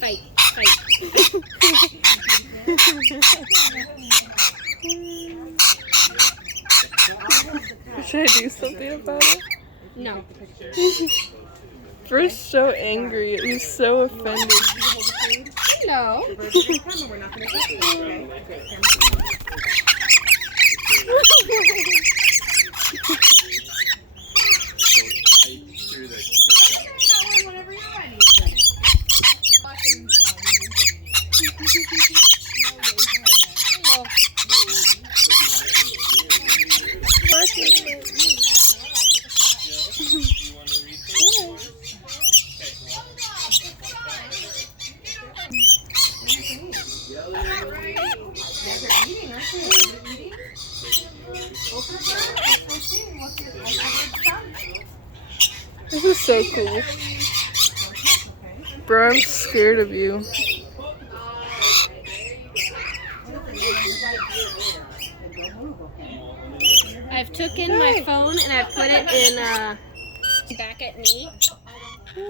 Fight. Should I do something about it? No. Bruce's so angry. He's so offended. No. This is so cool. Bro, I'm scared of you. I've taken my phone and I've put it in back at me,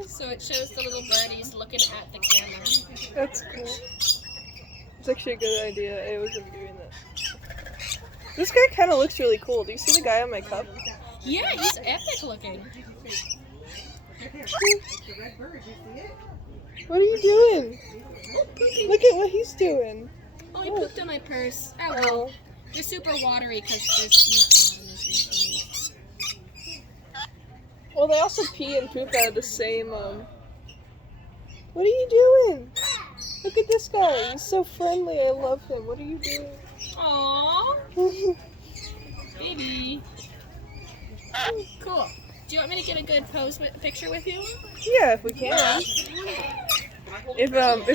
so it shows the little birdies looking at the camera. That's cool. It's actually a good idea. I wasn't doing that. This guy kind of looks really cool. Do you see the guy on my cup? Yeah, he's epic looking. What are you doing? Look at what he's doing. Oh, he pooped on my purse. Oh well. They're super watery because there's not a lot of this. Well, they also pee and poop out of the same, What are you doing? Look at this guy. He's so friendly. I love him. What are you doing? Aww. Baby. Cool. Do you want me to get a good picture with you? Yeah, if we can. If bro, I'm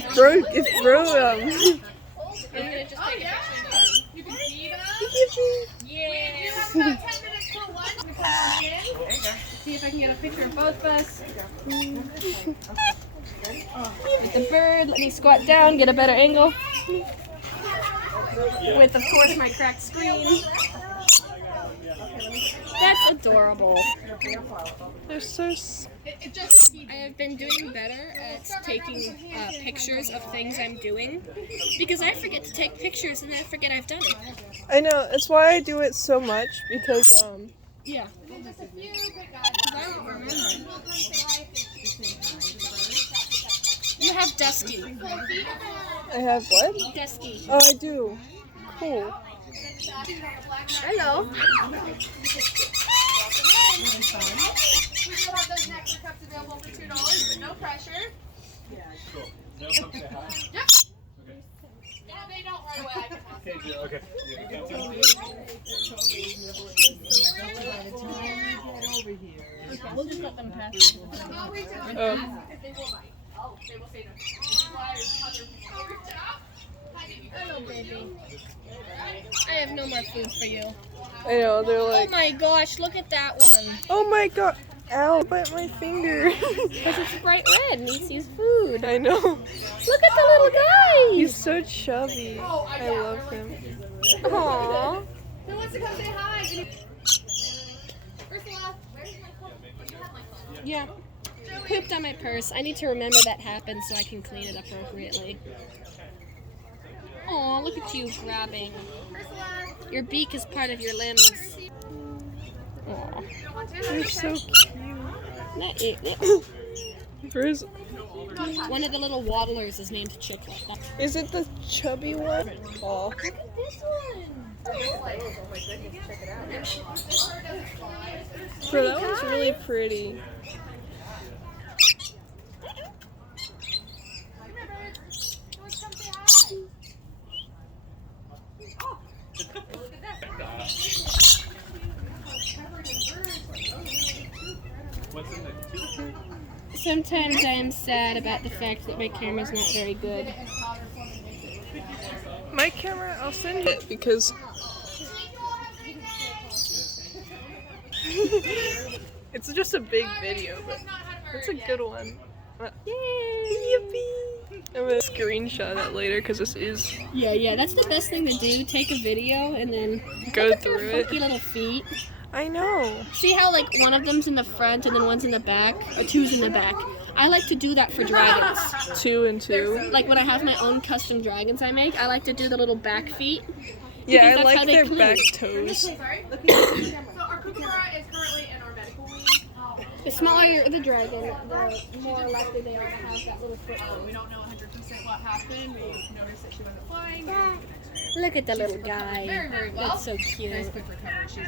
gonna just take a picture of you. You can see them? Yeah. We have about 10 minutes for lunch. See if I can get a picture of both of us. With the bird, let me squat down, get a better angle. With, of course, my cracked screen. That's adorable. they're so. I have been doing better at taking pictures of things I'm doing because I forget to take pictures and then I forget I've done it. I know. That's why I do it so much because Yeah. I don't remember. You have Dusky. I have what? Dusky. Oh, I do. Cool. Hello. We still have those nectar cups available for $2, but no pressure. Cool. They'll come say hi. Yep. Okay. No, they don't right away. I can ask them. Okay. Okay, we'll just let them pass. I'll reach out to Oh. them if they will bite. Oh, they will say no. Why other people reach out? Hi, baby. Hello, baby. I have no more food for you. I know. They're Oh like. my gosh, look at that one. Oh my god. Ow! Bite my finger. Because it's bright red and he sees food. I know. Look at the little guy. He's so chubby. I love him. Aww. Who wants to come say hi? Ursula, where's my phone? You have my phone. Yeah. Pooped on my purse. I need to remember that happened so I can clean it appropriately. Aw, look at you grabbing. Ursula. Your beak is part of your limbs. Aw. They're so cute. Where's? One of the little waddlers is named Chiclet. Is it the chubby one? Oh. Look at this one. Bro, that one's really pretty. Sometimes I am sad about the fact that my camera's not very good. My camera, I'll send it because it's just a big video, but it's a good one. Yay! Yippee! I'm gonna screenshot that later because this is Yeah, that's the best thing to do. Take a video and then go look at their through it. funky little feet. I know. See how like one of them's in the front and then one's in the back, or two's in the back. I like to do that for dragons. 2 and 2. Like when I have my own custom dragons I make, I like to do the little back feet. Yeah, I Because that's how like they their clean. back toes. Sorry? So our kookaburra is currently in our medical wing. The smaller the dragon, the more likely they are to have that little foot. We don't know 100% what happened. We noticed that she wasn't flying. Look at the little guy. Very, very well. That's so cute. Nice quick recovery. She's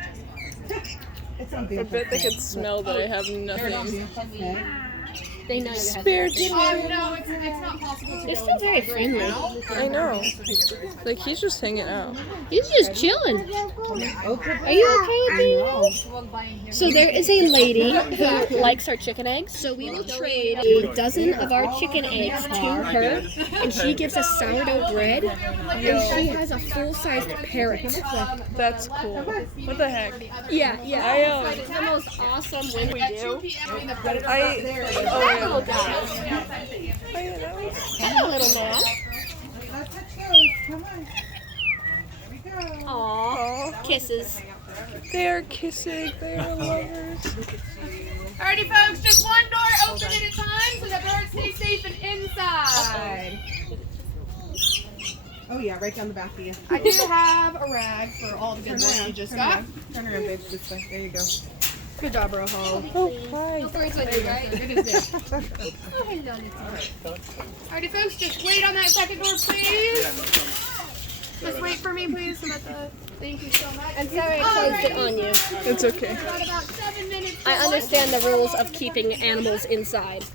just I bet they could smell that I have nothing. They know you have Spare something. dinner. no, it's not possible to They're still very friendly. I know. Like, he's just hanging out. He's just chilling. Are you okay with me? So there is a lady who likes our chicken eggs. So we will trade a dozen of our chicken eggs to her, and she gives us sourdough bread, and she has a full-sized parrot. That's cool. What the heck? Yeah. It's the most awesome win we do. Oh, Little guy. Hello, little man. Aww. Kisses. They are kissing. They are lovers. Alrighty, folks, just one door open at a time so that birds stay safe and inside. Oh yeah, right down the back of you. I do have a rag for all the good work you just got. Turn around, babe. This way. There you go. Good job, Rojo. Oh, hi. Alrighty, folks, just wait on that second door, please. Just wait for me, please. Samantha. Thank you so much. I'm sorry I closed it on you. It's okay. Got about 7 minutes. I understand the rules of keeping animals inside.